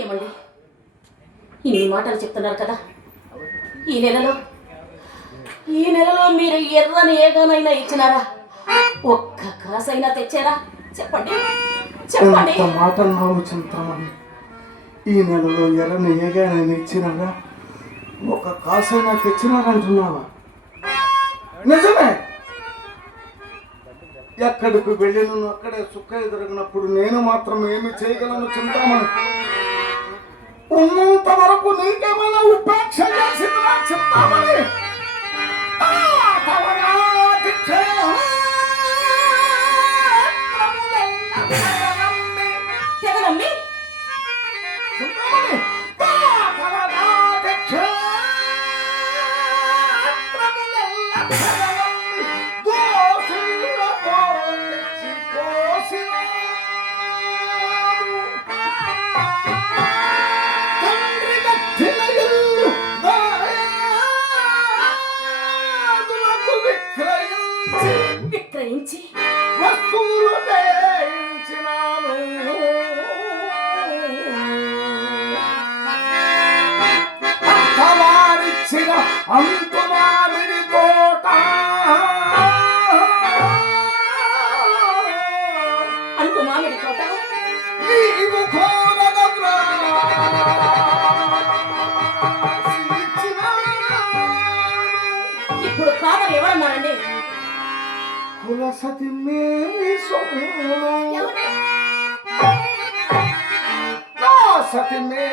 ఏమండి ఇన్ని మాటలు చెప్తున్నారు కదా, ఈ నెలలో మీరు ఎర్రని ఏగానైనా ఇచ్చినారా? ఒక్క కాసైనా తెచ్చారా? చెప్పండి చెప్పండి. మాట నావు చింతామణి, ఈ నెలలో ఎర్రని ఏగానైనా ఇచ్చినారా? ఒక కాసైనా తెచ్చినారంటున్నావా? నిజమే. ఎక్కడికి వెళ్ళిన అక్కడే సుఖ ఎదురగినప్పుడు నేను మాత్రం ఏమి చేయగలను చింతామణి? ఉన్నంత వరకు నీకేమైనా ఉపేక్ష చేసిందా చింతామణి? విక్రయించి వస్తువులు జయించినాను. అత్తవారిచ్చిన అంతు మామిడి తోట, అంటూ మామిడి తోట నీవు కోరగ ఇప్పుడు కాదని ఎవరన్నారండి? కులసతి మేమి సొమ్ములు, సతి మే